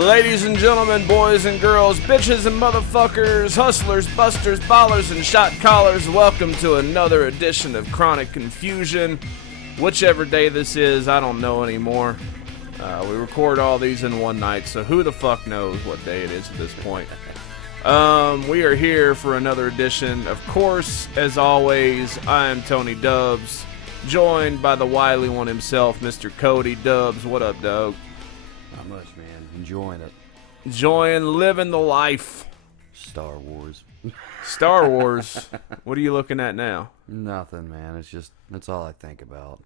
Ladies and gentlemen, boys and girls, bitches and motherfuckers, hustlers, busters, ballers, and shot callers, welcome to another edition of Chronic Confusion. Whichever day this is, I don't know anymore. We record all these in one night, so who the fuck knows what day it is at this point. We are here for another edition. Of course, as always, I am Tony Dubz, joined by the wily one himself, Mr. Cody Dubz. What up, dog? Not much, man. Enjoying it. Enjoying living the life. Star Wars. Star Wars? What are you looking at now? Nothing, man. That's all I think about.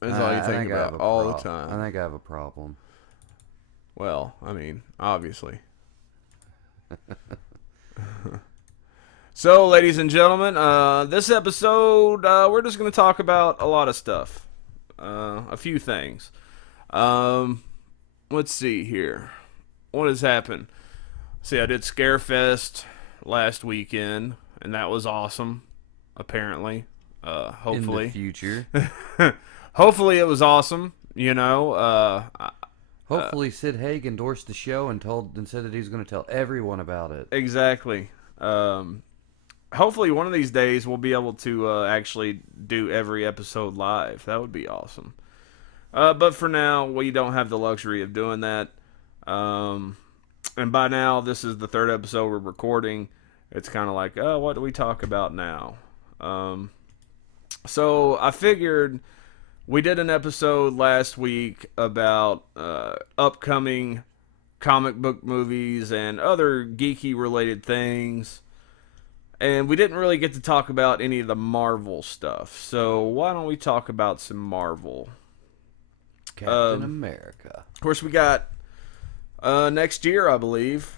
That's all you think about all the time. I think I have a problem. Well, I mean, obviously. So, ladies and gentlemen, this episode, we're just going to talk about a lot of stuff. A few things. Let's see here. What has happened? See, I did Scarefest last weekend, and that was awesome, apparently. Hopefully. In the future. Hopefully it was awesome, you know. Hopefully Sid Haig endorsed the show and said that he was going to tell everyone about it. Exactly. Hopefully one of these days we'll be able to actually do every episode live. That would be awesome. But for now, we don't have the luxury of doing that. And by now, this is the third episode we're recording. It's kind of like, oh, what do we talk about now? So I figured we did an episode last week about upcoming comic book movies and other geeky related things. And we didn't really get to talk about any of the Marvel stuff. So why don't we talk about some Marvel? Captain America. Of course, we got next year, I believe,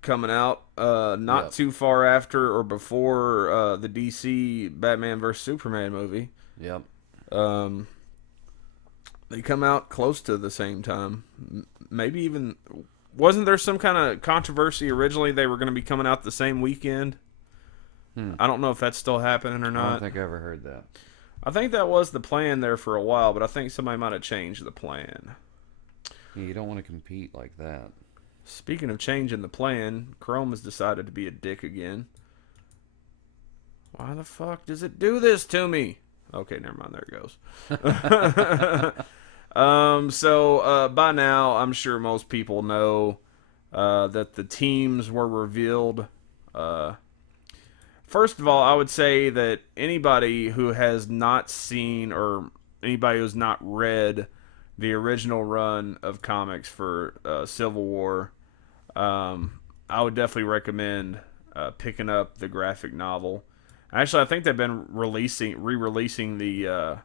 coming out. Not too far after or before the DC Batman vs. Superman movie. Yep. They come out close to the same time. Maybe even... Wasn't there some kind of controversy originally they were going to be coming out the same weekend? I don't know if that's still happening or not. I don't think I ever heard that. I think that was the plan there for a while, but I think somebody might have changed the plan. Yeah, you don't want to compete like that. Speaking of changing the plan, Chrome has decided to be a dick again. Why the fuck does it do this to me? Okay, never mind. There it goes. So by now, I'm sure most people know that the teams were revealed. First of all, I would say that anybody who has not seen or anybody who's not read the original run of comics for Civil War, I would definitely recommend picking up the graphic novel. Actually, I think they've been re-releasing the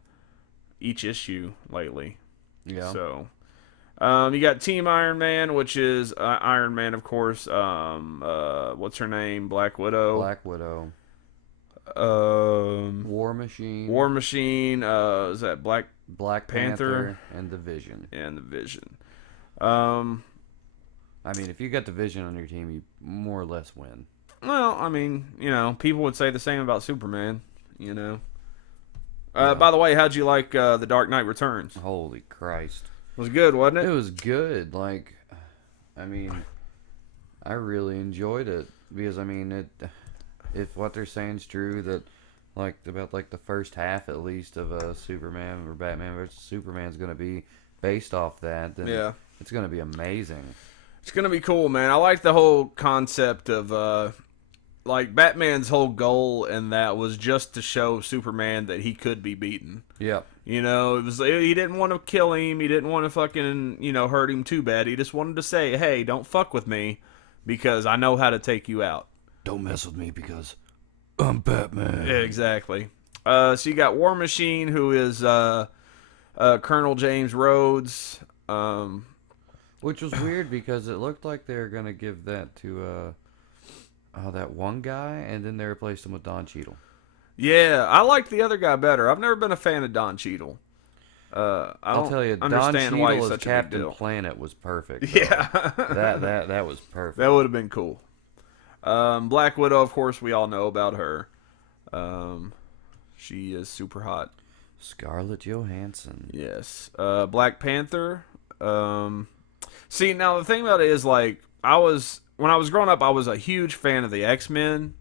each issue lately. Yeah. So, you got Team Iron Man, which is Iron Man, of course. What's her name? Black Widow. Black Widow. War Machine. War Machine. Is that Black Panther and the Vision. And the Vision. I mean, if you got the Vision on your team, you more or less win. Well, I mean, you know, people would say the same about Superman. You know. By the way, how'd you like The Dark Knight Returns? Holy Christ! It was good, wasn't it? It was good. Like, I mean, I really enjoyed it because I mean if what they're saying is true, that about the first half at least of Superman or Batman vs. Superman is going to be based off that, then it's going to be amazing. It's going to be cool, man. I like the whole concept of like Batman's whole goal in that was just to show Superman that he could be beaten. Yep. You know, it was he didn't want to kill him. He didn't want to fucking, you know, hurt him too bad. He just wanted to say, "Hey, don't fuck with me because I know how to take you out. Don't mess with me because I'm Batman." Yeah, exactly. So you got War Machine, who is Colonel James Rhodes. Which was weird because it looked like they were going to give that to that one guy, and then they replaced him with Don Cheadle. Yeah, I liked the other guy better. I've never been a fan of Don Cheadle. I'll tell you, Don Cheadle as Captain Planet was perfect. Though. Yeah. that was perfect. That would have been cool. Black Widow, of course, we all know about her. She is super hot. Scarlett Johansson. Yes. Black Panther. See, now the thing about it is, like, when I was growing up, I was a huge fan of the X-Men.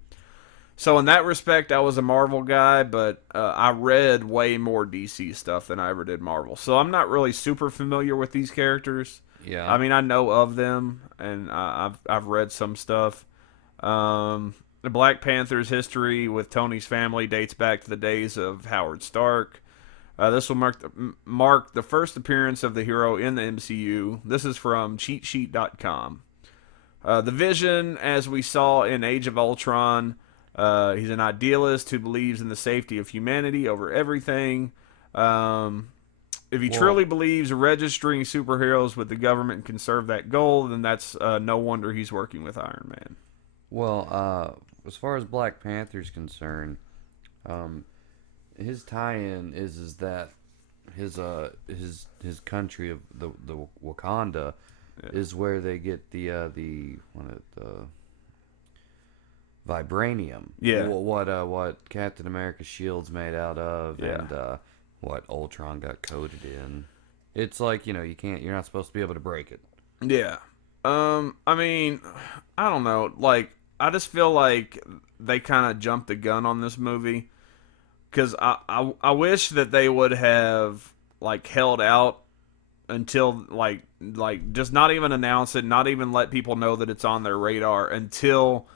So in that respect, I was a Marvel guy, but I read way more DC stuff than I ever did Marvel. So I'm not really super familiar with these characters. Yeah. I mean, I know of them, and I've read some stuff. The Black Panther's history with Tony's family dates back to the days of Howard Stark. This will mark the first appearance of the hero in the MCU. This is from CheatSheet.com. The Vision, as we saw in Age of Ultron, he's an idealist who believes in the safety of humanity over everything. If he truly believes registering superheroes with the government can serve that goal, then that's no wonder he's working with Iron Man. Well, as far as Black Panther's concerned, his tie-in is that his country of the Wakanda is where they get the vibranium. Yeah. What Captain America's shield's made out of, Yeah. and what Ultron got coated in. It's like, you're not supposed to be able to break it. Yeah. I mean, I don't know. Like, I just feel like they kind of jumped the gun on this movie. Because I wish that they would have, like, held out until, like just not even announce it, not even let people know that it's on their radar until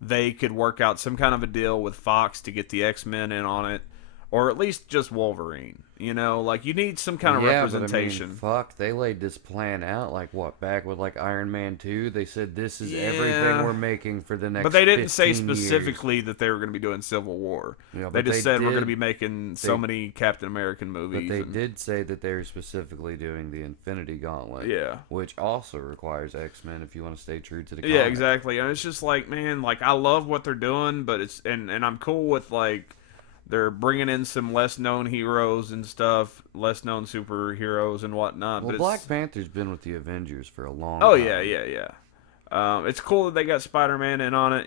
they could work out some kind of a deal with Fox to get the X-Men in on it. Or at least just Wolverine. Like, you need some kind of representation. But I mean, fuck, they laid this plan out, back with, Iron Man 2. They said, this is everything we're making for the next 15 years. But they didn't say specifically that they were going to be doing Civil War. Yeah, they just said we're going to be making so many Captain American movies. But they did say that they were specifically doing the Infinity Gauntlet. Yeah. Which also requires X-Men if you want to stay true to the comic. Yeah, exactly. And it's just like, man, I love what they're doing, but it's... And I'm cool with, they're bringing in some less-known heroes and stuff, less-known superheroes and whatnot. Well, but Black Panther's been with the Avengers for a long time. Oh, yeah. It's cool that they got Spider-Man in on it,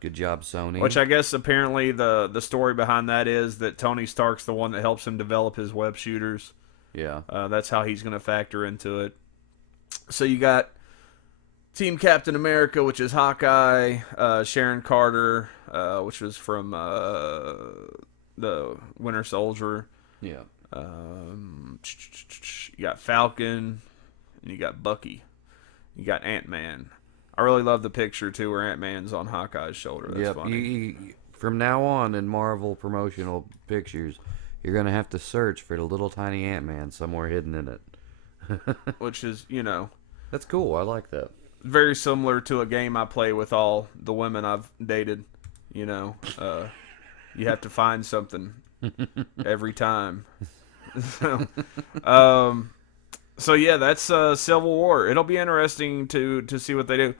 Good job, Sony. Which I guess apparently the story behind that is that Tony Stark's the one that helps him develop his web shooters. Yeah. That's how he's going to factor into it. So you got Team Captain America, which is Hawkeye, Sharon Carter, which was from the Winter Soldier. Yeah. You got Falcon, and you got Bucky. You got Ant-Man. I really love the picture, too, where Ant-Man's on Hawkeye's shoulder. That's funny. From now on in Marvel promotional pictures, you're going to have to search for the little tiny Ant-Man somewhere hidden in it. Which is, That's cool. I like that. Very similar to a game I play with all the women I've dated. You have to find something every time. So yeah, that's Civil War. It'll be interesting to see what they do.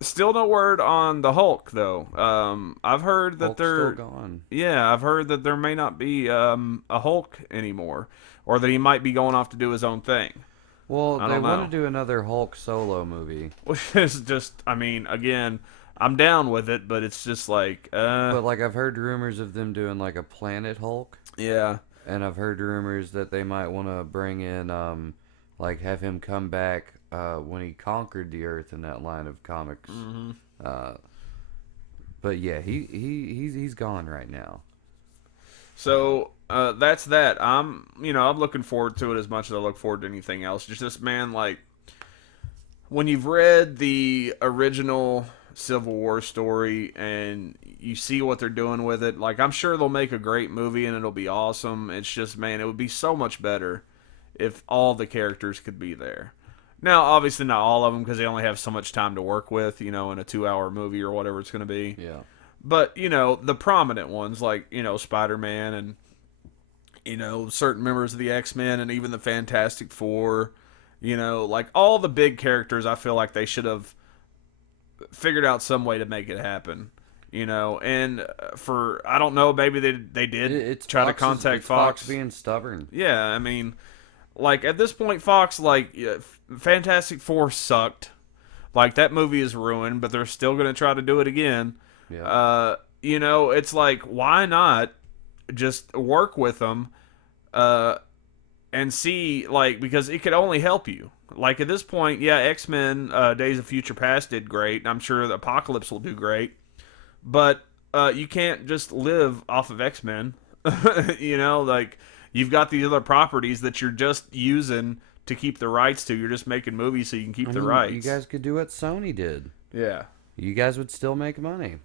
Still no word on the Hulk though. I've heard that Hulk's they're still gone. Yeah, I've heard that there may not be a Hulk anymore, or that he might be going off to do his own thing. Well, they want to do another Hulk solo movie. Which is just, I mean, again, I'm down with it, but it's just like... But, I've heard rumors of them doing, a Planet Hulk. Yeah. And I've heard rumors that they might want to bring in, have him come back when he conquered the Earth in that line of comics. Mm-hmm. But, yeah, he's gone right now. So... that's that. I'm looking forward to it as much as I look forward to anything else. Just this, man, when you've read the original Civil War story and you see what they're doing with it, I'm sure they'll make a great movie and it'll be awesome. It's just, man, it would be so much better if all the characters could be there. Now, obviously not all of them because they only have so much time to work with, in a 2-hour movie or whatever it's going to be. Yeah. But, the prominent ones Spider-Man and certain members of the X-Men and even the Fantastic Four, all the big characters, I feel like they should have figured out some way to make it happen, and I don't know, maybe they did try to contact Fox. Fox being stubborn. Yeah, I mean, at this point, Fox, Fantastic Four sucked. That movie is ruined, but they're still going to try to do it again. Yeah. It's why not just work with them, and see, like, because it could only help you. Like, at this point, yeah, X-Men Days of Future Past did great, and I'm sure the Apocalypse will do great, but you can't just live off of X-Men. Like, you've got these other properties that you're just using to keep the rights to. You're just making movies so you can keep the rights. You guys could do what Sony did. Yeah. You guys would still make money.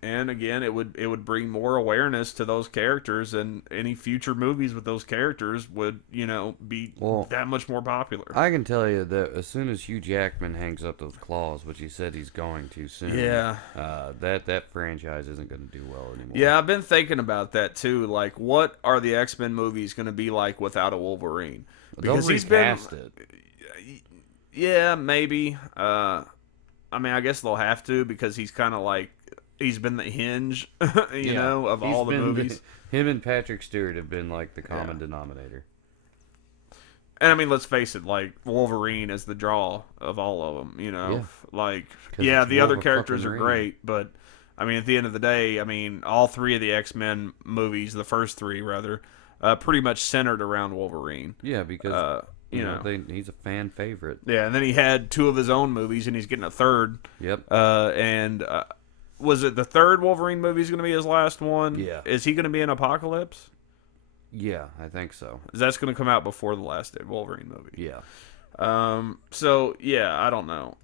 And again, it would bring more awareness to those characters, and any future movies with those characters would, be that much more popular. I can tell you that as soon as Hugh Jackman hangs up those claws, which he said he's going to soon, that franchise isn't going to do well anymore. Yeah, I've been thinking about that too. Like, what are the X-Men movies going to be like without a Wolverine? Because he's recast it. Yeah, maybe. I mean, I guess they'll have to, because he's kind of like, he's been the hinge, of all the movies. Him and Patrick Stewart have been like the common denominator. And I mean, let's face it, like, Wolverine is the draw of all of them, Like, yeah, the other characters are great, but I mean, at the end of the day, I mean, all three of the X-Men movies, the first three rather, pretty much centered around Wolverine. Yeah, because he's a fan favorite. Yeah, and then he had two of his own movies, and he's getting a third. Yep. Was it the third Wolverine movie is going to be his last one? Yeah. Is he going to be in Apocalypse? Yeah, I think so. That's going to come out before the last Wolverine movie. Yeah. So, yeah, I don't know.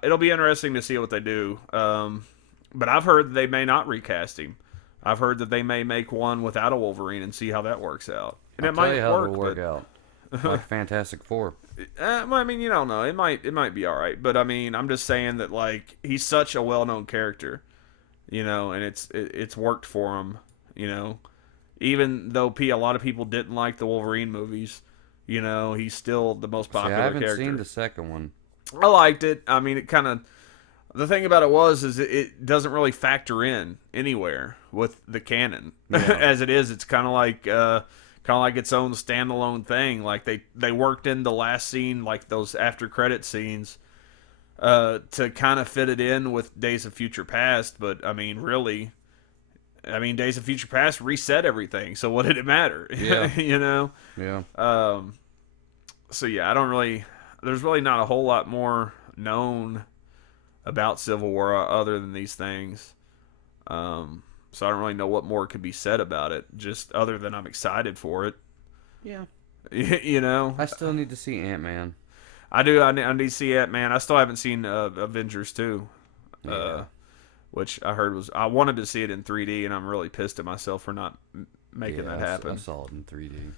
It'll be interesting to see what they do. But I've heard that they may not recast him. I've heard that they may make one without a Wolverine and see how that works out. And I'll tell you how it'll work out. Like Fantastic Four. Well, I mean, you don't know. It might be all right. But, I mean, I'm just saying that, like, he's such a well-known character. And it's worked for him, Even though a lot of people didn't like the Wolverine movies, he's still the most popular character. I haven't seen the second one. I liked it. I mean, it kind of... The thing about it is it doesn't really factor in anywhere with the canon. Yeah. As it is, it's kind of like its own standalone thing. Like, they worked in the last scene, like those after-credit scenes, to kind of fit it in with Days of Future Past, but I mean, really, Days of Future Past reset everything. So what did it matter? Yeah. Yeah. So yeah, there's really not a whole lot more known about Civil War other than these things. So I don't really know what more could be said about it, just other than I'm excited for it. Yeah. I still need to see Ant-Man. I do. I need to see Ant-Man. I still haven't seen Avengers 2, which I heard I wanted to see it in 3D, and I'm really pissed at myself for not making that happen. I saw it in 3D.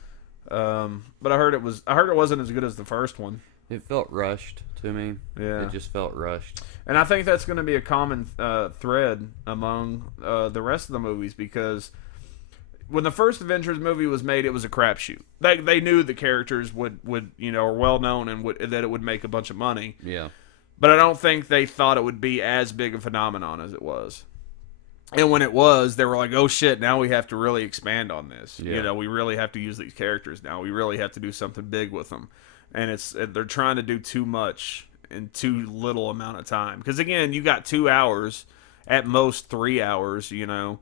But I heard it wasn't as good as the first one. It felt rushed to me. Yeah. It just felt rushed. And I think that's going to be a common thread among the rest of the movies, because when the first Avengers movie was made, it was a crapshoot. They knew the characters would are well known and that it would make a bunch of money. Yeah. But I don't think they thought it would be as big a phenomenon as it was. And when it was, they were like, "Oh shit! Now we have to really expand on this. Yeah. We really have to use these characters now. We really have to do something big with them." And they're trying to do too much in too little amount of time. Because again, you got 2 hours, at most 3 hours, to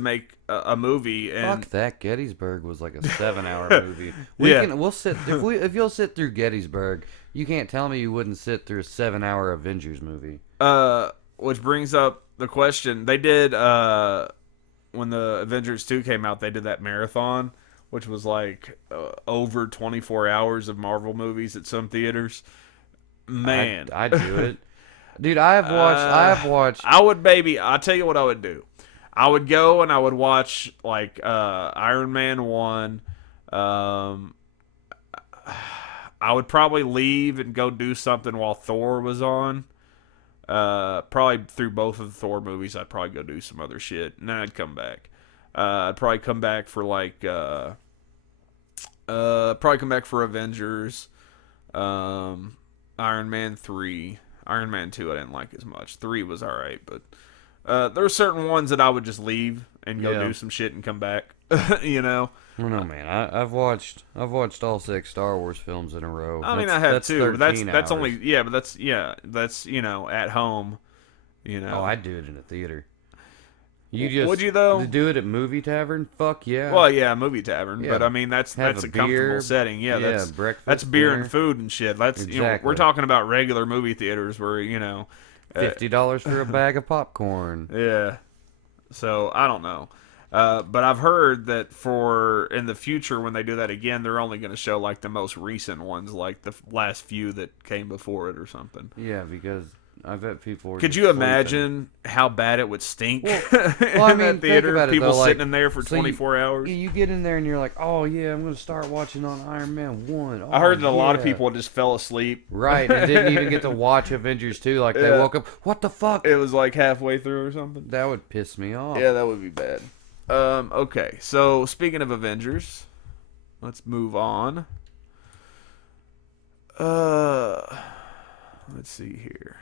make a movie. And fuck that. Gettysburg was like a 7-hour movie. We'll sit if you'll sit through Gettysburg, you can't tell me you wouldn't sit through a 7-hour Avengers movie. Which brings up the question. They did when the Avengers 2 came out, they did that marathon, which was like over 24 hours of Marvel movies at some theaters. Man, I'd do it. Dude, I have watched. I'll tell you what I would do. I would go and I would watch like Iron Man 1. I would probably leave and go do something while Thor was on. Probably through both of the Thor movies, I'd probably go do some other shit, and then I'd come back. I'd probably come back for like Avengers, Iron Man 3, Iron Man 2 I didn't like as much. 3 was alright, but there are certain ones that I would just leave and go do some shit and come back. I don't know, man. I've watched all 6 Star Wars films in a row. I mean, I have too. But that's hours. that's at home. Oh, I'd do it in a theater. Would you though? To do it at movie tavern? Fuck yeah. Well, yeah, movie tavern, Yeah. but I mean that's Have a a comfortable beer, setting. Yeah, breakfast, that's beer dinner. and food and shit. That's Exactly. we're talking about regular movie theaters where $50 for a bag of popcorn. Yeah. So I don't know. But I've heard that for in the future when they do that again, they're only going to show like the most recent ones, like the last few that came before it or something. Yeah, because I bet people were. Could just you sleeping. imagine how bad it would stink Well, in I mean, that theater? think about it, People though, sitting in there for so 24 hours. You get in there and you're like, oh yeah, I'm going to start watching on Iron Man 1. Oh, I heard that a lot of yeah. people just fell asleep. Right, and didn't even get to watch Avengers 2. Like, they Yeah. woke up, what the fuck? It was like halfway through or something. That would piss me off. Yeah, that would be bad. Okay, so speaking of Avengers, let's move on. Let's see here.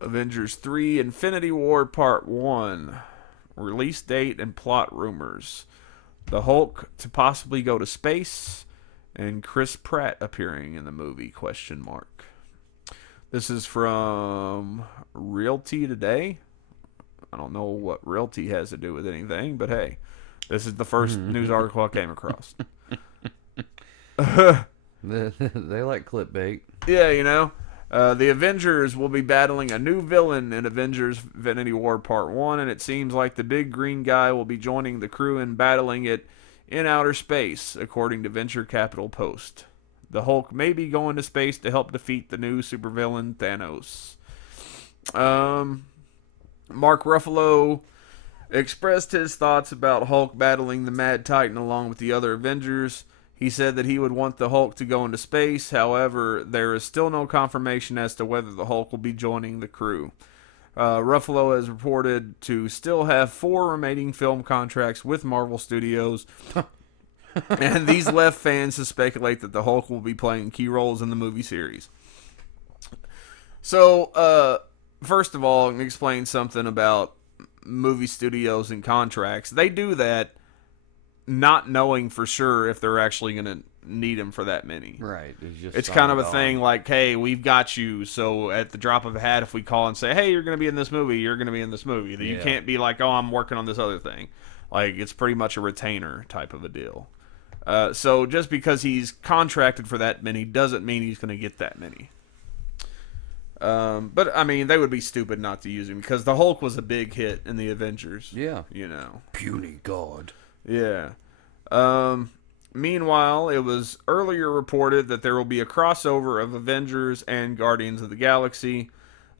Avengers 3 Infinity War Part 1. Release date and plot rumors. The Hulk to possibly go to space, and Chris Pratt appearing in the movie, ? This is from Realty Today. I don't know what Realty has to do with anything, but hey, this is the first news article I came across. They like clickbait. Yeah, the Avengers will be battling a new villain in Avengers Infinity War Part 1, and it seems like the big green guy will be joining the crew in battling it in outer space, according to Venture Capital Post. The Hulk may be going to space to help defeat the new supervillain Thanos. Mark Ruffalo expressed his thoughts about Hulk battling the Mad Titan along with the other Avengers. He said that he would want the Hulk to go into space. However, there is still no confirmation as to whether the Hulk will be joining the crew. Ruffalo has reported to still have 4 remaining film contracts with Marvel Studios. And these left fans to speculate that the Hulk will be playing key roles in the movie series. So, first of all, I'm going to explain something about movie studios and contracts. They do that not knowing for sure if they're actually going to need him for that many. Right. It's kind of a thing like, hey, we've got you. So at the drop of a hat, if we call and say, hey, you're going to be in this movie, you're going to be in this movie. You can't be like, oh, I'm working on this other thing. Like, it's pretty much a retainer type of a deal. So just because he's contracted for that many doesn't mean he's going to get that many. But, I mean, they would be stupid not to use him because the Hulk was a big hit in the Avengers. Yeah. Puny God. Yeah. Meanwhile, it was earlier reported that there will be a crossover of Avengers and Guardians of the Galaxy.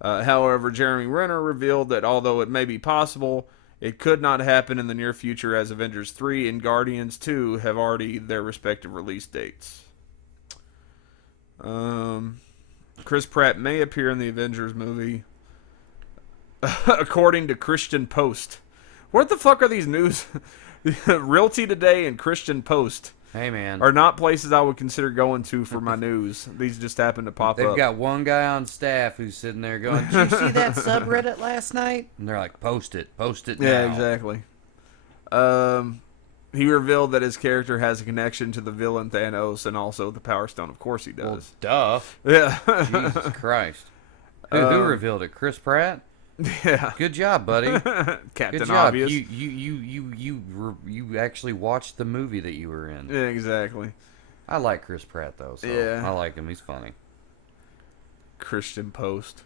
However, Jeremy Renner revealed that although it may be possible, it could not happen in the near future as Avengers 3 and Guardians 2 have already their respective release dates. Chris Pratt may appear in the Avengers movie, according to Christian Post. What the fuck are these news? Realty Today and Christian Post. Hey, man. Are not places I would consider going to for my news. These just happen to pop up. They've got one guy on staff who's sitting there going, did you see that subreddit last night? And they're like, post it now. Yeah, exactly. He revealed that his character has a connection to the villain Thanos and also the Power Stone. Of course he does. Well, duh. Yeah. Jesus Christ. Who revealed it? Chris Pratt? Yeah. Good job, buddy. Captain Good job. Obvious. You actually watched the movie that you were in. Yeah, exactly. I like Chris Pratt though, so Yeah. I like him. He's funny. Christian Post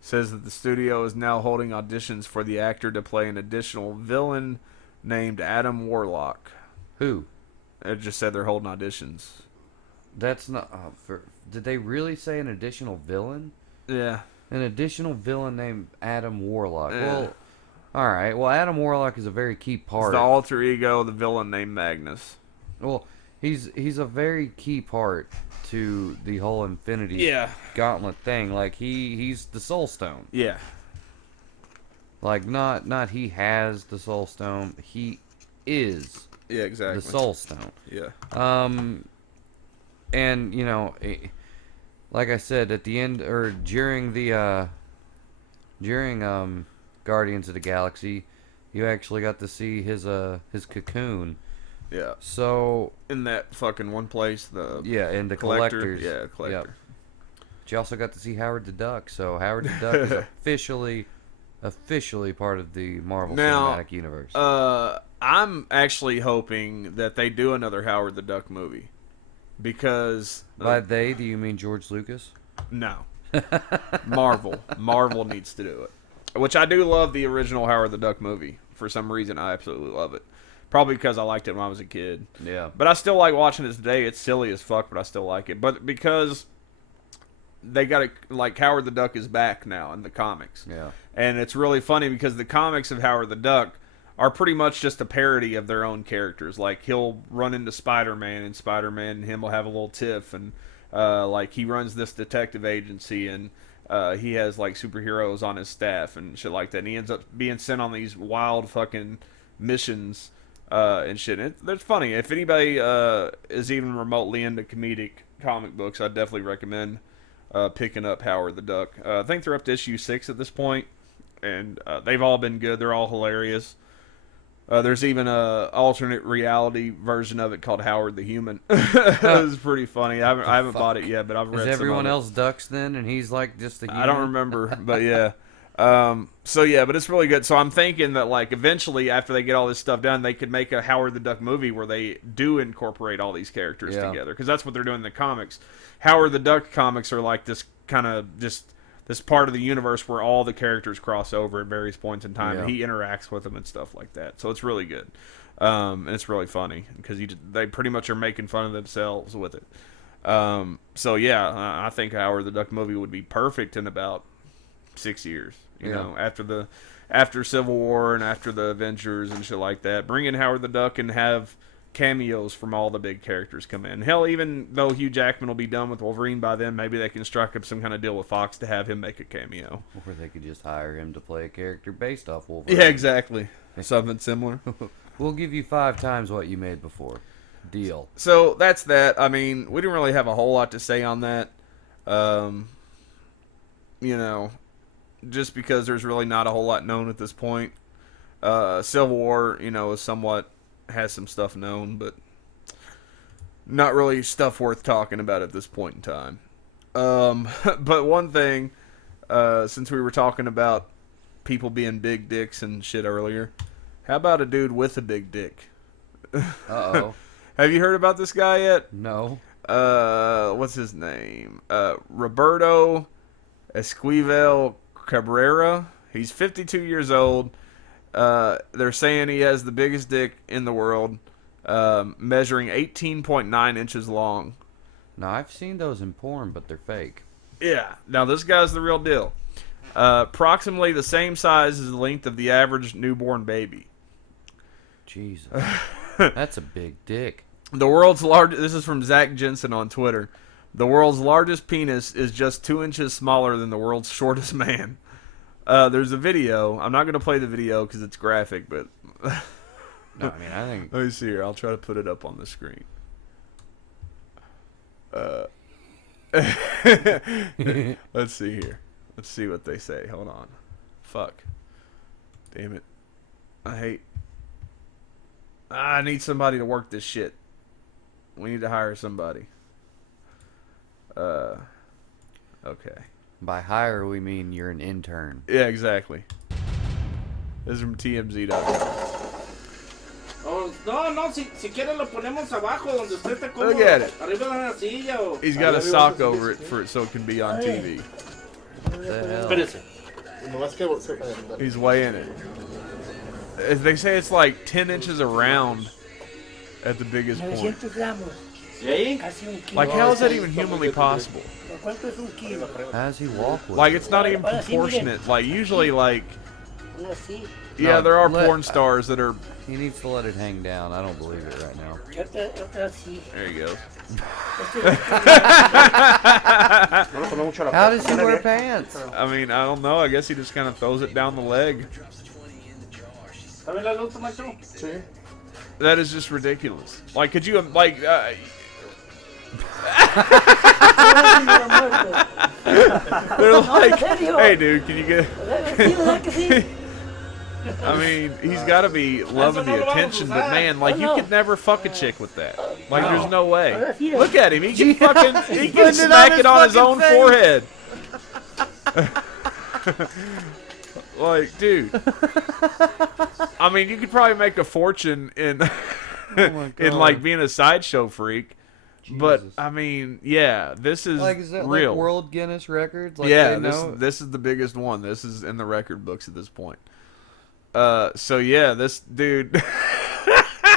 says that the studio is now holding auditions for the actor to play an additional villain named Adam Warlock. Who? It just said they're holding auditions. That's not. Did they really say an additional villain? Yeah. An additional villain named Adam Warlock. Yeah. Well, all right. Well, Adam Warlock is a very key part. It's the alter ego of the villain named Magnus. Well, he's a very key part to the whole Infinity Gauntlet thing. Like he's the Soul Stone. Yeah. Like not he has the Soul Stone. He is. Yeah, exactly. The Soul Stone. Yeah. And like I said, at the end or during Guardians of the Galaxy, you actually got to see his cocoon. Yeah. So in that fucking one place, in the collector. collectors. Yeah, collector. Yep. But you also got to see Howard the Duck. So Howard the Duck is officially officially part of the Marvel Now, Cinematic Universe. I'm actually hoping that they do another Howard the Duck movie. Because... By they, do you mean George Lucas? No. Marvel. Marvel needs to do it. Which I do love the original Howard the Duck movie. For some reason, I absolutely love it. Probably because I liked it when I was a kid. Yeah. But I still like watching it today. It's silly as fuck, but I still like it. But because they got it, like, Howard the Duck is back now in the comics. Yeah. And it's really funny because the comics of Howard the Duck are pretty much just a parody of their own characters. Like, he'll run into Spider-Man, and Spider-Man and him will have a little tiff, and like, he runs this detective agency, and he has, like, superheroes on his staff and shit like that. And he ends up being sent on these wild fucking missions and shit. And it's funny. If anybody is even remotely into comedic comic books, I'd definitely recommend picking up Howard the Duck. I think they're up to issue 6 at this point, and they've all been good. They're all hilarious. There's even a alternate reality version of it called Howard the Human. It was pretty funny. I haven't bought it yet, but I've read. Is everyone else ducks then, and he's like just the human? I don't remember, but yeah. So yeah, but it's really good. So I'm thinking that, like, eventually after they get all this stuff done, they could make a Howard the Duck movie where they do incorporate all these characters together, because that's what they're doing in the comics. Howard the Duck comics are like this kind of just this part of the universe where all the characters cross over at various points in time, and he interacts with them and stuff like that. So it's really good, and it's really funny because they pretty much are making fun of themselves with it. So yeah, I think Howard the Duck movie would be perfect in about 6 years. You know, after Civil War and after the Avengers and shit like that. Bring in Howard the Duck and have cameos from all the big characters come in. Hell, even though Hugh Jackman will be done with Wolverine by then, maybe they can strike up some kind of deal with Fox to have him make a cameo. Or they could just hire him to play a character based off Wolverine. Yeah, exactly. Something similar. We'll give you 5 times what you made before. Deal. So that's that. I mean, we didn't really have a whole lot to say on that. You know, just because there's really not a whole lot known at this point. Civil War, you know, has some stuff known, but not really stuff worth talking about at this point in time. But one thing, since we were talking about people being big dicks and shit earlier, how about a dude with a big dick? Uh-oh. Have you heard about this guy yet? No. What's his name? Roberto Esquivel Cabrera. He's 52 years old. They're saying he has the biggest dick in the world, measuring 18.9 inches long. Now, I've seen those in porn, but they're fake. Yeah. Now, this guy's the real deal. Approximately the same size as the length of the average newborn baby. Jesus. That's a big dick. The world's largest... This is from Zach Jensen on Twitter. The world's largest penis is just 2 inches smaller than the world's shortest man. There's a video. I'm not going to play the video because it's graphic, but... No, I mean, I think... Let me see here. I'll try to put it up on the screen. Let's see here. Let's see what they say. Hold on. Fuck. Damn it. I need somebody to work this shit. We need to hire somebody. Okay. By hire, we mean you're an intern. Yeah, exactly. This is from TMZ.com. Oh, no, si quiere lo ponemos abajo donde usted está cómodo. Look at it. Arriba de la silla o... He's got a sock over it so it can be on TV. What the hell? Espérese. He's weighing it. They say it's like 10 inches around at the biggest point. 900 gramos, ¿Sí? casi un kilo. Like, how is that even humanly possible? ¿Cuánto es un kilo? How does he walk with Like, it? it's not even proportionate. Like, usually, like... Uno así. Yeah, No, there are let- porn stars that are... He needs to let it hang down. I don't believe it right now. Y otra así. There you go. How does he wear pants? I mean, I don't know. I guess he just kind of throws it down the leg. ¿Sabe la luz, macho? Sí. That is just ridiculous. Like, could you, like... They're like, hey, dude, can you get... Sí, ¿verdad que sí? I mean, he's got to be loving the attention, but man, like, you could never fuck a chick with that. Like, there's no way. Look at him. He can fucking... He can smack it on his own forehead. Like, dude. I mean, you could probably make a fortune in in like being a sideshow freak. Jesus. But I mean, yeah, this is Like, is that real. like World Guinness records? Like, Yeah, they know? this is the biggest one. This is in the record books at this point. So yeah, this dude,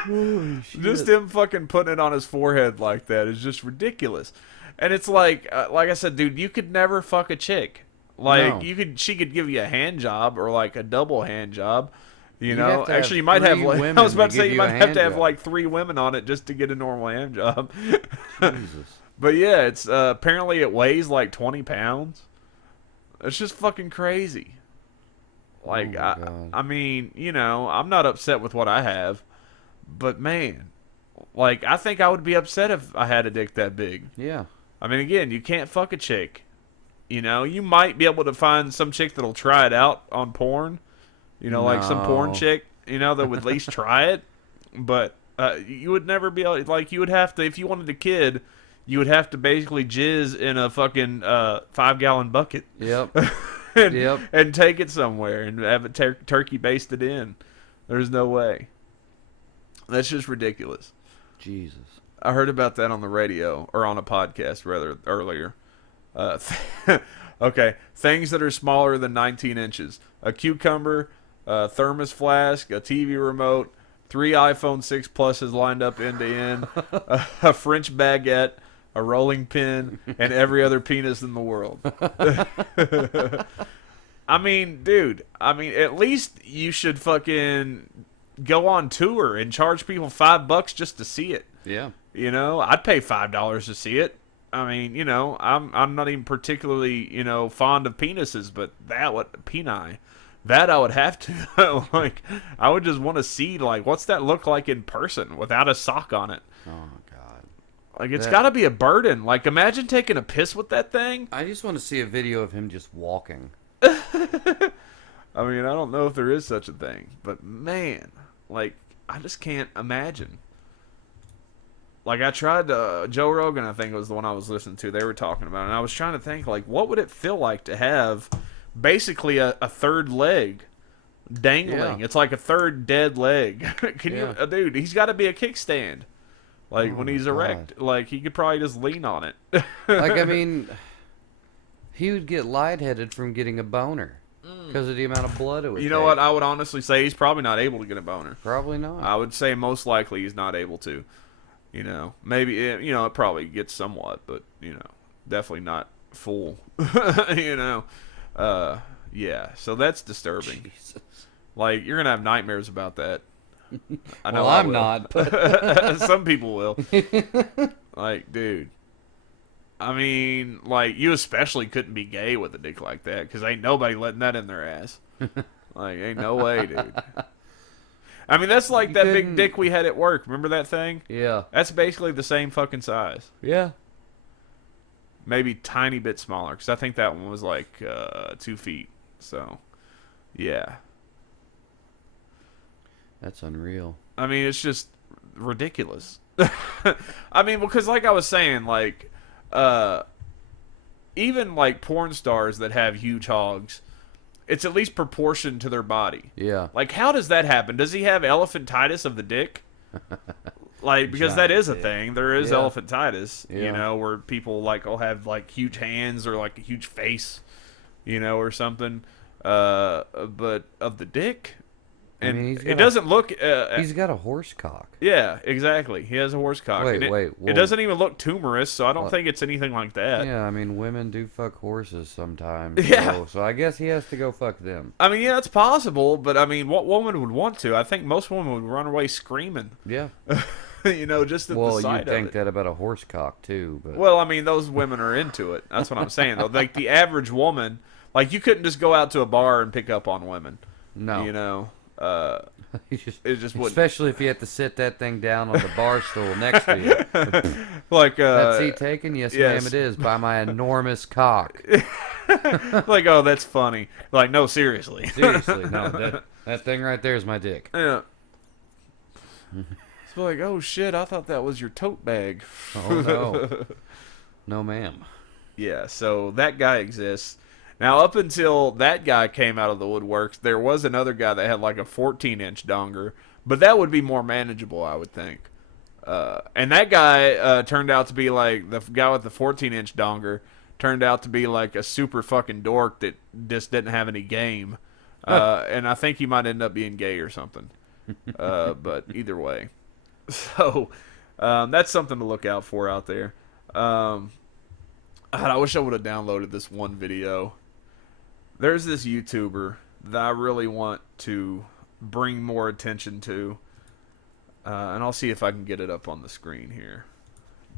Holy shit. just him fucking putting it on his forehead like that is just ridiculous. And it's like I said, dude, you could never fuck a chick. Like No. she could give you a hand job or like a double hand job. You You'd know, have to have actually, you might have. three Like, women I was about to to say give you you a might have hand to have job. like 3 women on it just to get a normal hand job. Jesus. But yeah, it's apparently it weighs like 20 pounds. It's just fucking crazy. Like Oh my God. I mean, you know, I'm not upset with what I have, but man, like I think I would be upset if I had a dick that big. Yeah. I mean, again, you can't fuck a chick. You know, you might be able to find some chick that'll try it out on porn. You know, like some porn No. chick, you know, that would at least try it. But you would never be able, like, you would have to, if you wanted a kid, you would have to basically jizz in a fucking 5-gallon bucket. Yep. and, Yep. and take it somewhere and have it turkey basted in. There's no way. That's just ridiculous. Jesus. I heard about that on the radio, or on a podcast rather, earlier. Okay, things that are smaller than 19 inches. A cucumber, a thermos flask, a TV remote, 3 iPhone 6 Pluses lined up end to end, a French baguette, a rolling pin, and every other penis in the world. I mean, dude, at least you should fucking go on tour and charge people $5 just to see it. Yeah. You know, I'd pay $5 to see it. I mean, you know, I'm not even particularly, you know, fond of penises, but that I would have to. Like, I would just want to see, like, what's that look like in person without a sock on it? Oh, God. Like, it's That- got to be a burden. Like, imagine taking a piss with that thing. I just want to see a video of him just walking. I mean, I don't know if there is such a thing, but man, like, I just can't imagine. Like, I tried Joe Rogan, I think was the one I was listening to. They were talking about it, and I was trying to think, like, what would it feel like to have basically a third leg dangling? Yeah. It's like a third dead leg. Can Yeah. you, dude? He's got to be a kickstand. Like, when Oh, he's God. erect, like he could probably just lean on it. Like, I mean, he would get lightheaded from getting a boner because of the amount of blood it would You know take. what? I would honestly say he's probably not able to get a boner. Probably not. I would say most likely he's not able to. You know, maybe it probably gets somewhat, but you know, definitely not full. You know, yeah. So that's disturbing. Jesus. Like, you're gonna have nightmares about that. I know Well, I I'm will. not, but Some people will. Like, dude. I mean, like, you especially couldn't be gay with a dick like that, because ain't nobody letting that in their ass. Like, ain't no way, dude. I mean, that's like You that big couldn't- dick we had at work. Remember that thing? yeah. That's basically the same fucking size. Yeah. Maybe tiny bit smaller, because I think that one was like 2 feet. So, yeah. That's unreal. I mean, it's just ridiculous. I mean, because like I was saying, like, even like porn stars that have huge hogs, it's at least proportioned to their body. Yeah. Like, how does that happen? Does he have elephantitis of the dick? Like, because that Giant is a dick. thing. There is Yeah. elephantitis, you Yeah. know, where people like will have like huge hands or like a huge face, you know, or something. But of the dick, I and mean, he's it got a- doesn't look. He's got a horse cock. Yeah, exactly. He has a horse cock. Wait, and it, wait, It whoa. doesn't even look tumorous, so I don't What? think it's anything like that. Yeah, I mean, women do fuck horses sometimes. Yeah. So I guess he has to go fuck them. I mean, yeah, it's possible, but I mean, what woman would want to? I think most women would run away screaming. Yeah. You know, just at the Well, sight you'd of think it. that about a horse cock too, but Well, I mean, those women are into it. That's what I'm saying, though. Like, the average woman, like, you couldn't just go out to a bar and pick up on women. no. You know? You just, It just wouldn't. especially if you have to sit that thing down on the bar stool next to you. Like, That seat taken? Yes, yes. ma'am, it is, by my enormous cock. like, oh, that's funny. Like, no, seriously. Seriously, no, that thing right there is my dick. Yeah. It's like, oh shit, I thought that was your tote bag. Oh, no. No, ma'am. Yeah, so that guy exists. Now, up until that guy came out of the woodworks, there was another guy that had like a 14-inch donger, but that would be more manageable, I would think. And that guy turned out to be like the guy with the 14-inch donger turned out to be like a super fucking dork that just didn't have any game. And I think he might end up being gay or something. But either way. So, that's something to look out for out there. I wish I would have downloaded this one video. There's this YouTuber that I really want to bring more attention to. And I'll see if I can get it up on the screen here.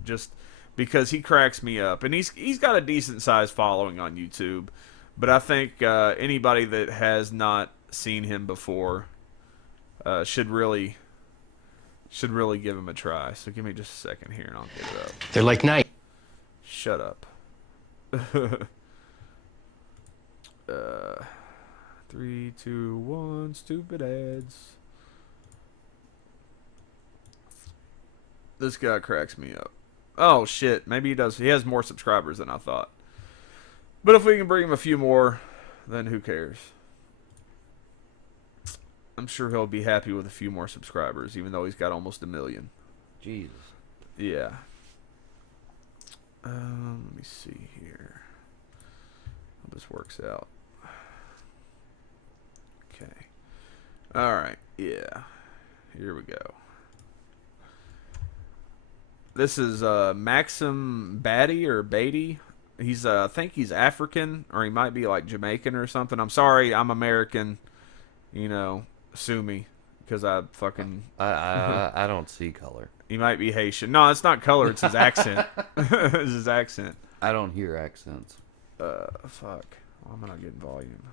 Just because he cracks me up. And he's got a decent sized following on YouTube. But I think anybody that has not seen him before should really give him a try. So give me just a second here and I'll get it up. They're like night. Shut up. 3, 2, 1, stupid ads. This guy cracks me up. Oh shit, maybe he does. He has more subscribers than I thought. But if we can bring him a few more, then who cares? I'm sure he'll be happy with a few more subscribers, even though he's got almost 1 million. Jesus. Yeah. Let me see here. How this works out. Okay. Alright, yeah. Here we go. This is MaximBady or Beatty. He's I think he's African, or he might be like Jamaican or something. I'm sorry, I'm American. You know, sue me because I fucking I don't see color. He might be Haitian. No, it's not color, it's his accent. It's his accent. I don't hear accents. Fuck. Why am I not getting volume?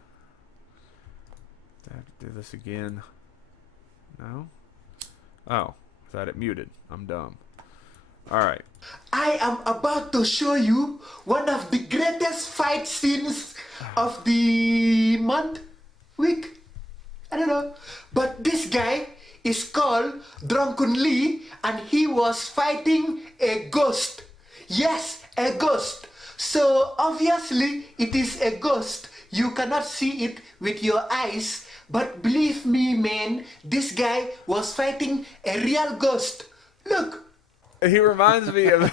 Do I have to do this again? No? Oh, is that it muted? I'm dumb. Alright. I am about to show you one of the greatest fight scenes of the month, week, I don't know. But this guy is called Drunken Lee and he was fighting a ghost. Yes, a ghost. So obviously it is a ghost. You cannot see it with your eyes. But believe me, man, this guy was fighting a real ghost. Look. He reminds me of...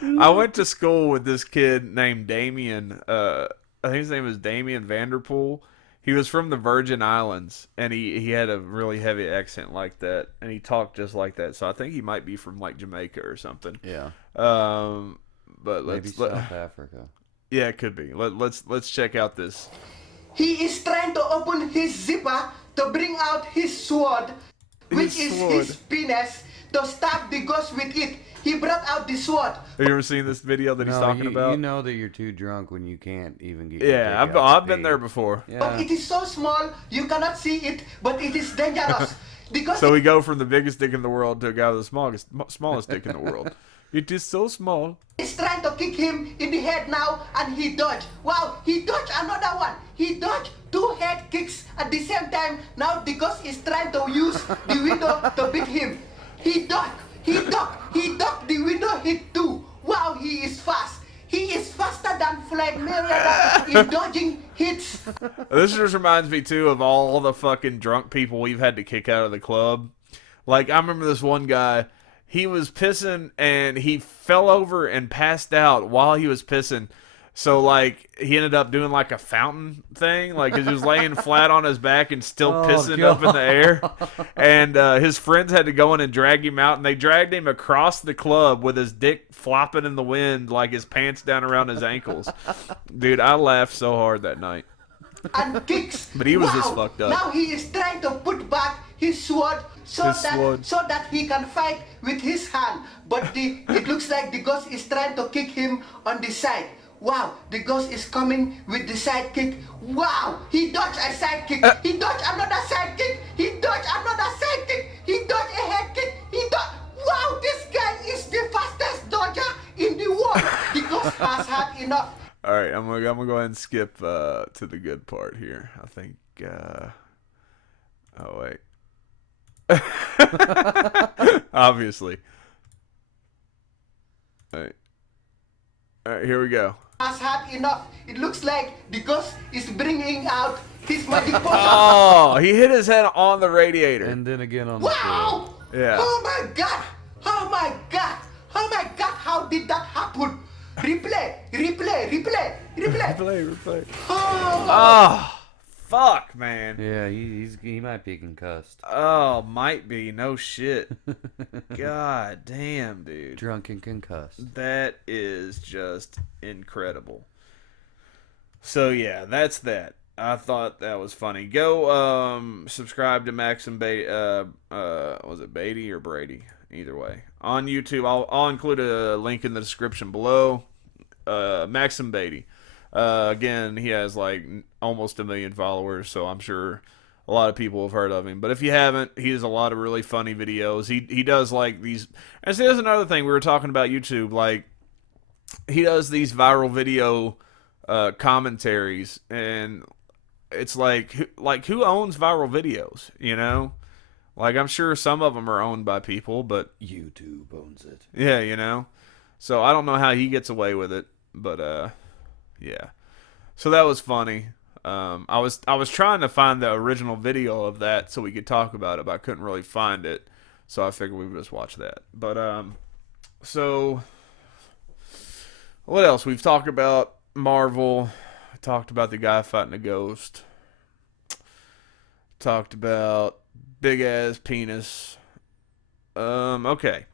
I went to school with this kid named Damien. I think his name was Damien Vanderpool. He was from the Virgin Islands, and he had a really heavy accent like that, and he talked just like that. So I think he might be from like Jamaica or something. Yeah. But maybe South Africa. Yeah, it could be. Let's check out this. He is trying to open his zipper to bring out his sword, which is his penis, to stab the ghost with it. He brought out the sword. Have you ever seen this video that he's talking about? You know that you're too drunk when you can't even get. Yeah, I've been there before. Yeah. But it is so small you cannot see it, but it is dangerous. Because so we go from the biggest dick in the world to a guy with the smallest dick in the world. It is so small. he's trying to kick him in the head now, and he dodged. Wow, he dodged another one. He dodged 2 head kicks at the same time. Now the ghost is trying to use the window to beat him. He ducked. The window hit too. Wow, he is fast. He is faster than Floyd Mayweather in dodging hits. This just reminds me too of all the fucking drunk people we've had to kick out of the club. Like, I remember this one guy, he was pissing and he fell over and passed out while he was pissing. So, like, he ended up doing, like, a fountain thing. Like, he was laying flat on his back and still pissing up in the air. And his friends had to go in and drag him out. And they dragged him across the club with his dick flopping in the wind, like his pants down around his ankles. Dude, I laughed so hard that night. And kicks. But he was just fucked up. Now he is trying to put back his sword so that he can fight with his hand. But it looks like the ghost is trying to kick him on the side. Wow, the ghost is coming with the side kick. Wow, he dodged a side kick. He dodged another side kick. He dodged another side kick. He dodged a head kick. He dodged. Wow, this guy is the fastest dodger in the world. The ghost has had enough. All right, I'm gonna go ahead and skip to the good part here. I think. Oh wait. Obviously. All right. All right, here we go. has had enough. It looks like the ghost is bringing out his magic potion. Oh, he hit his head on the radiator. And then again on the floor. Wow! Yeah. Oh my god! Oh my god! Oh my god! How did that happen? Replay! Replay. Oh! Oh, fuck, man. Yeah, he might be concussed. Oh, might be. No shit. God damn, dude. Drunk and concussed. That is just incredible. So yeah, that's that. I thought that was funny. Go subscribe to MaximBady. Was it Beatty or Brady? Either way, on YouTube. I'll include a link in the description below. MaximBady. Again, he has like almost 1 million followers, so I'm sure a lot of people have heard of him. But if you haven't, he has a lot of really funny videos. He does like these. And see, there's another thing we were talking about YouTube. Like, he does these viral video commentaries, and it's like who owns viral videos? You know, like I'm sure some of them are owned by people, but YouTube owns it. yeah, you know. So I don't know how he gets away with it, but yeah. So that was funny. I was trying to find the original video of that so we could talk about it, but I couldn't really find it. So I figured we would just watch that. But so what else? We've talked about Marvel. Talked about the guy fighting a ghost. Talked about big ass penis. Okay.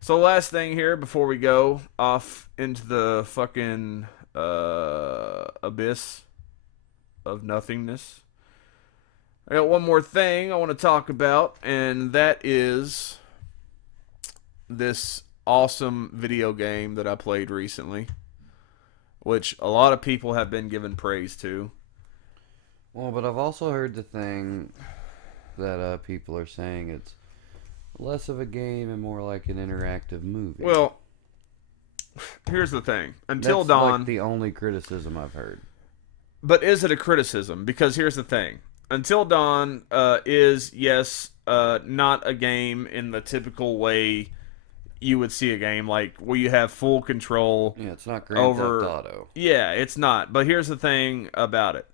So last thing here before we go off into the fucking abyss of nothingness. I got one more thing I want to talk about, and that is this awesome video game that I played recently, which a lot of people have been giving praise to. Well, but I've also heard the thing that people are saying it's less of a game and more like an interactive movie. Well, here's the thing. Until That's Dawn... like the only criticism I've heard. But is it a criticism? Because here's the thing. Until Dawn is, yes, not a game in the typical way you would see a game, like where you have full control. Yeah, it's not Grand Theft Auto. Yeah, it's not. But here's the thing about it.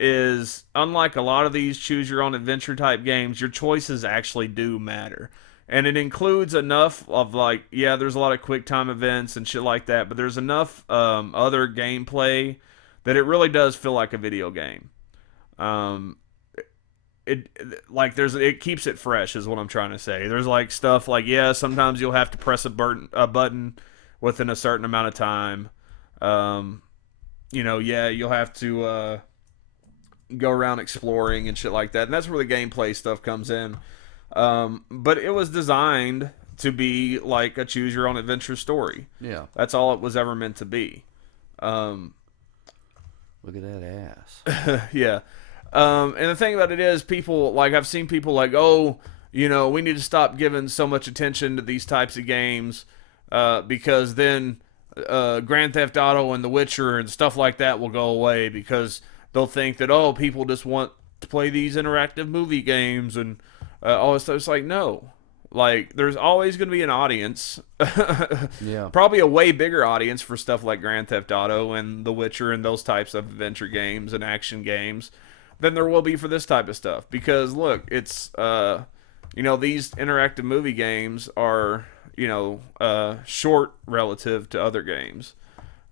Is unlike a lot of these choose your own adventure type games, your choices actually do matter. And it includes enough of like, yeah, there's a lot of quick time events and shit like that, but there's enough other gameplay that it really does feel like a video game. It keeps it fresh is what I'm trying to say. There's like stuff like, yeah, sometimes you'll have to press a button within a certain amount of time. You'll have to go around exploring and shit like that, and that's where the gameplay stuff comes in. But it was designed to be like a choose your own adventure story. Yeah, that's all it was ever meant to be. Look at that ass. Yeah. And the thing about it is, people, like, I've seen people like, oh, you know, we need to stop giving so much attention to these types of games because then Grand Theft Auto and The Witcher and stuff like that will go away because they'll think that, oh, people just want to play these interactive movie games and all this stuff. It's like, no. Like, there's always going to be an audience. Yeah. Probably a way bigger audience for stuff like Grand Theft Auto and The Witcher and those types of adventure games and action games than there will be for this type of stuff. Because, look, it's, these interactive movie games are, short relative to other games.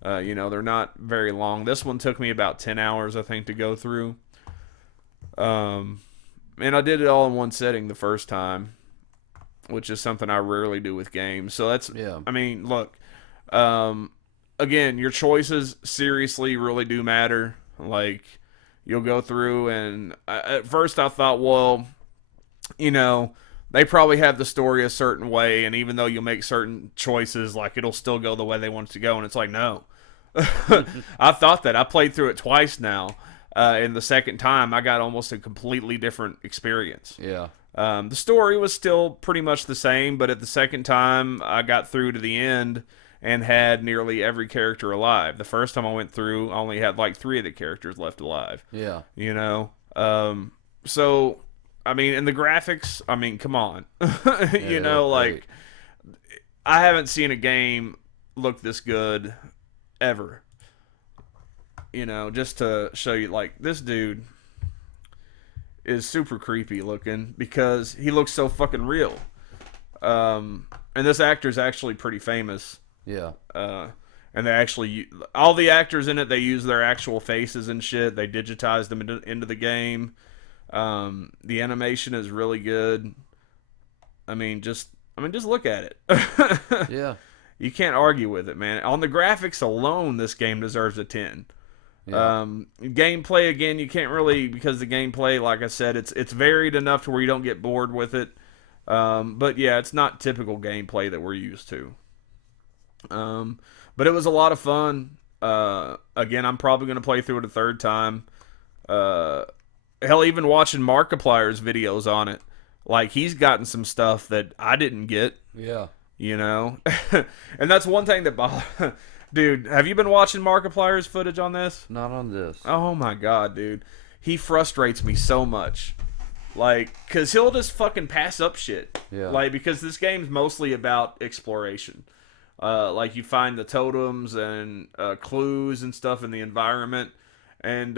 They're not very long. This one took me about 10 hours, I think, to go through. And I did it all in one setting the first time, which is something I rarely do with games. So that's, yeah. I mean, look, again, your choices seriously really do matter. Like, you'll go through and at first I thought, well, they probably have the story a certain way, and even though you'll make certain choices, like, it'll still go the way they want it to go, and it's like, no. I thought that. I played through it twice now. And the second time, I got almost a completely different experience. Yeah. The story was still pretty much the same, but at the second time, I got through to the end and had nearly every character alive. The first time I went through, I only had like 3 of the characters left alive. Yeah. So, I mean, and the graphics, I mean, come on. Yeah, I haven't seen a game look this good ever. You know, just to show you, like, this dude is super creepy looking because he looks so fucking real. And this actor's actually pretty famous. Yeah. And they actually, all the actors in it, they use their actual faces and shit. They digitized them into the game. The animation is really good. I mean, just look at it. Yeah. You can't argue with it, man. On the graphics alone, this game deserves a 10. Yeah. Gameplay, again, you can't really, because the gameplay, like I said, it's varied enough to where you don't get bored with it. But yeah, it's not typical gameplay that we're used to. But it was a lot of fun. Again, I'm probably going to play through it a third time. Hell, even watching Markiplier's videos on it. Like, he's gotten some stuff that I didn't get. Yeah. You know? And that's one thing that... Dude, have you been watching Markiplier's footage on this? Not on this. Oh my god, dude. He frustrates me so much. Like, because he'll just fucking pass up shit. Yeah. Like, because this game's mostly about exploration. Like, you find the totems and clues and stuff in the environment. And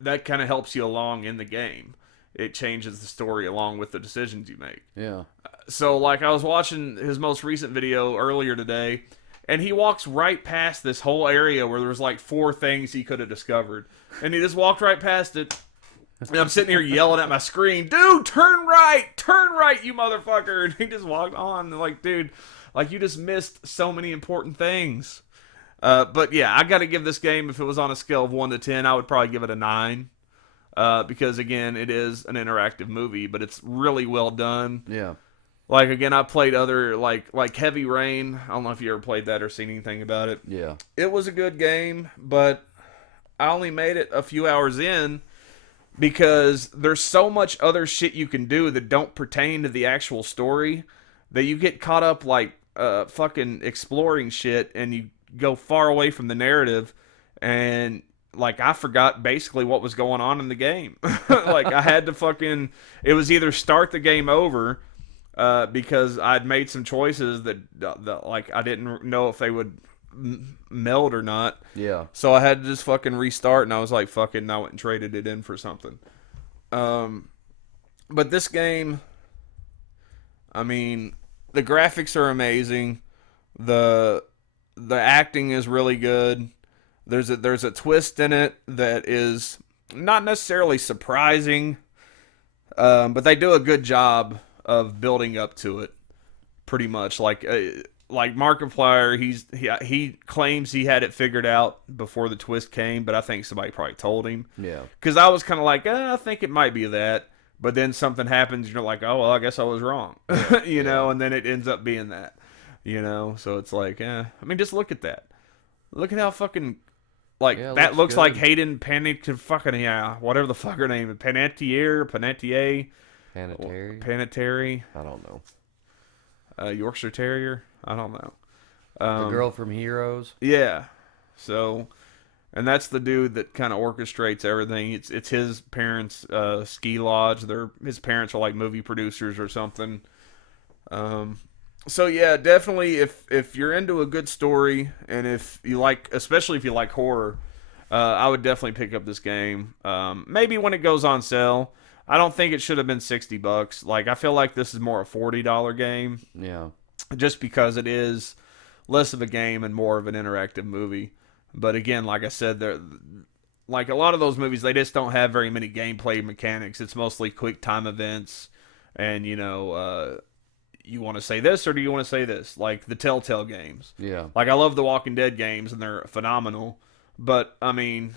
that kind of helps you along in the game. It changes the story along with the decisions you make. Yeah. So, like, I was watching his most recent video earlier today, and he walks right past this whole area where there's like 4 things he could have discovered. And he just walked right past it. And I'm sitting here yelling at my screen, dude, turn right, you motherfucker. And he just walked on. Like, dude, like, you just missed so many important things. But yeah, I got to give this game, if it was on a scale of 1 to 10, I would probably give it a 9. Because, again, it is an interactive movie, but it's really well done. Yeah. Like, again, I played other, like Heavy Rain. I don't know if you ever played that or seen anything about it. Yeah. It was a good game, but I only made it a few hours in because there's so much other shit you can do that don't pertain to the actual story that you get caught up, like, fucking exploring shit, and you go far away from the narrative, and... Like, I forgot basically what was going on in the game. Like, I had to fucking... It was either start the game over because I'd made some choices that like, I didn't know if they would meld or not. Yeah. So I had to just fucking restart, and I was like, fuck it, and I went and traded it in for something. But this game... I mean, the graphics are amazing. The acting is really good. There's a twist in it that is not necessarily surprising, but they do a good job of building up to it. Pretty much, like Markiplier, he claims he had it figured out before the twist came, but I think somebody probably told him. Yeah. Because I was kind of like, I think it might be that, but then something happens, and you're like, oh well, I guess I was wrong, you know, and then it ends up being that, you know. So it's like, I mean, just look at that. Look at how fucking. Like, Yeah, that looks looks like good. Hayden whatever the fuck her name is. Panettiere? Panettiere? I don't know. Yorkshire Terrier? I don't know. The girl from Heroes? Yeah. So, and that's the dude that kind of orchestrates everything. It's his parents' ski lodge. His parents are like movie producers or something. So yeah, definitely if you're into a good story, and if you like, especially if you like horror, I would definitely pick up this game. Maybe when it goes on sale. I don't think it should have been $60. Like, I feel like this is more a $40 game. Yeah. Just because it is less of a game and more of an interactive movie. But again, like I said, like a lot of those movies, they just don't have very many gameplay mechanics. It's mostly quick time events, and you want to say this or do you want to say this? Like the Telltale games. Yeah. Like, I love the Walking Dead games, and they're phenomenal. But, I mean,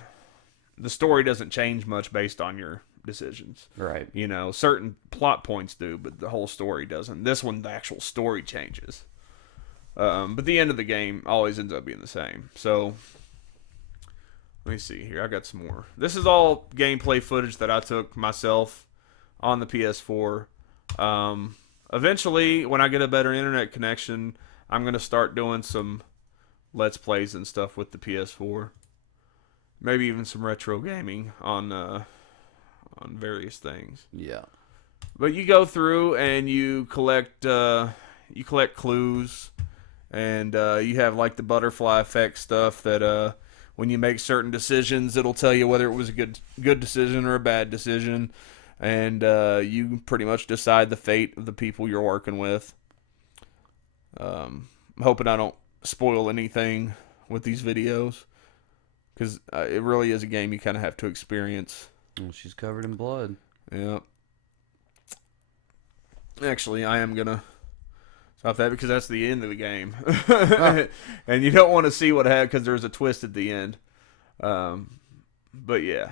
the story doesn't change much based on your decisions. Right. You know, certain plot points do, but the whole story doesn't. This one, the actual story changes. But the end of the game always ends up being the same. So, let me see here. I got some more. This is all gameplay footage that I took myself on the PS4. Eventually, when I get a better internet connection, I'm going to start doing some Let's Plays and stuff with the PS4. Maybe even some retro gaming on various things. Yeah. But you go through and you collect clues, And you have like the butterfly effect stuff that when you make certain decisions, it'll tell you whether it was a good decision or a bad decision. And you pretty much decide the fate of the people you're working with. I'm hoping I don't spoil anything with these videos, because it really is a game you kind of have to experience. Well, she's covered in blood. Yeah. Actually, I am gonna stop that because that's the end of the game, and you don't want to see what happened because there's a twist at the end. But yeah,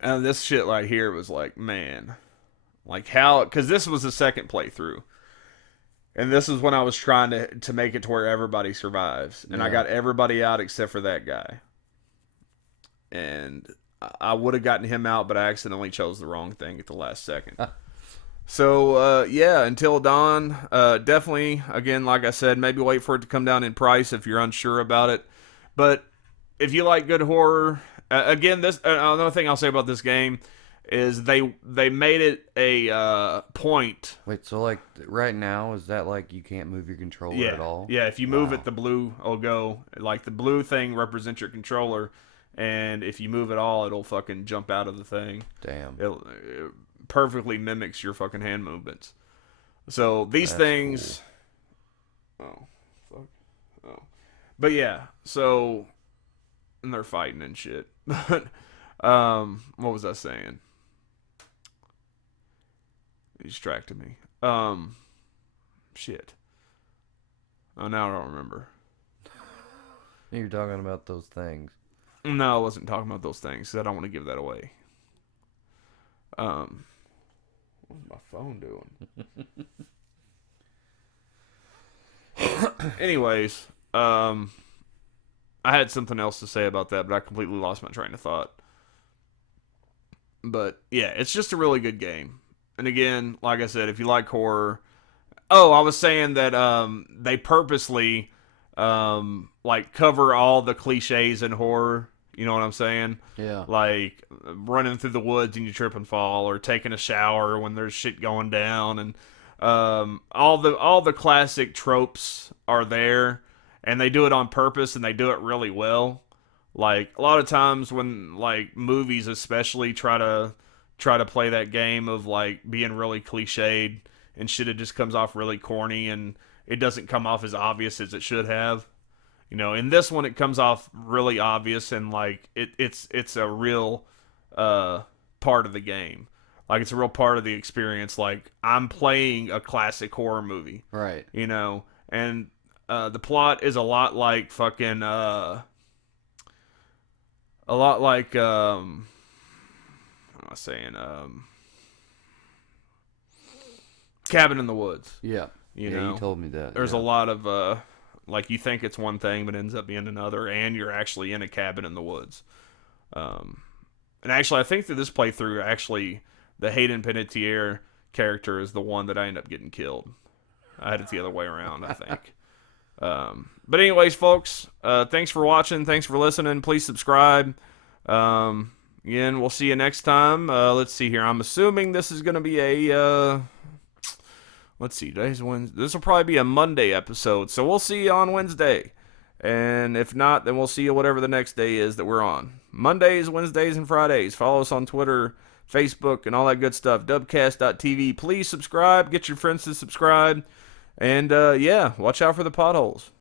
and this shit right here was like, man, like how, because this was the second playthrough. And this is when I was trying to make it to where everybody survives. And I got everybody out except for that guy. And I would have gotten him out, but I accidentally chose the wrong thing at the last second. So, yeah, Until Dawn. Definitely, again, like I said, maybe wait for it to come down in price if you're unsure about it. But if you like good horror, again, this another thing I'll say about this game is they made it a point. Wait, so like right now, is that like you can't move your controller at all? Yeah, if you move it, the blue will go. Like the blue thing represents your controller, and if you move it all, it'll fucking jump out of the thing. Damn. It perfectly mimics your fucking hand movements. So these things... Cool. Oh, fuck. Oh. But yeah, so... And they're fighting and shit. But, what was I saying? He distracted me. Shit. Oh, now I don't remember. You're talking about those things. No, I wasn't talking about those things. I don't want to give that away. What's my phone doing? Anyways, I had something else to say about that, but I completely lost my train of thought. But yeah, it's just a really good game. And again, like I said, if you like horror... Oh, I was saying that they purposely like cover all the cliches in horror. You know what I'm saying? Yeah. Like running through the woods and you trip and fall, or taking a shower when there's shit going down, and all the classic tropes are there, and they do it on purpose and they do it really well. Like a lot of times when like movies especially try to play that game of like being really cliched and shit, it just comes off really corny and it doesn't come off as obvious as it should have. You know, in this one it comes off really obvious, and like it's a real part of the game. Like it's a real part of the experience. Like I'm playing a classic horror movie. Right. You know, and the plot is a lot like fucking a lot like what am I saying? Cabin in the Woods. Yeah. You know, you told me that. There's a lot of like you think it's one thing, but ends up being another, and you're actually in a cabin in the woods. And actually, I think through this playthrough, actually, the Hayden Panettiere character is the one that I end up getting killed. I had it the other way around, I think. But anyways, folks, thanks for watching. Thanks for listening. Please subscribe. Again, we'll see you next time. Let's see here. I'm assuming this is going to be a... let's see, today's Wednesday. This will probably be a Monday episode, so we'll see you on Wednesday. And if not, then we'll see you whatever the next day is that we're on. Mondays, Wednesdays, and Fridays. Follow us on Twitter, Facebook, and all that good stuff. Dubcast.tv. Please subscribe. Get your friends to subscribe. And, yeah, watch out for the potholes.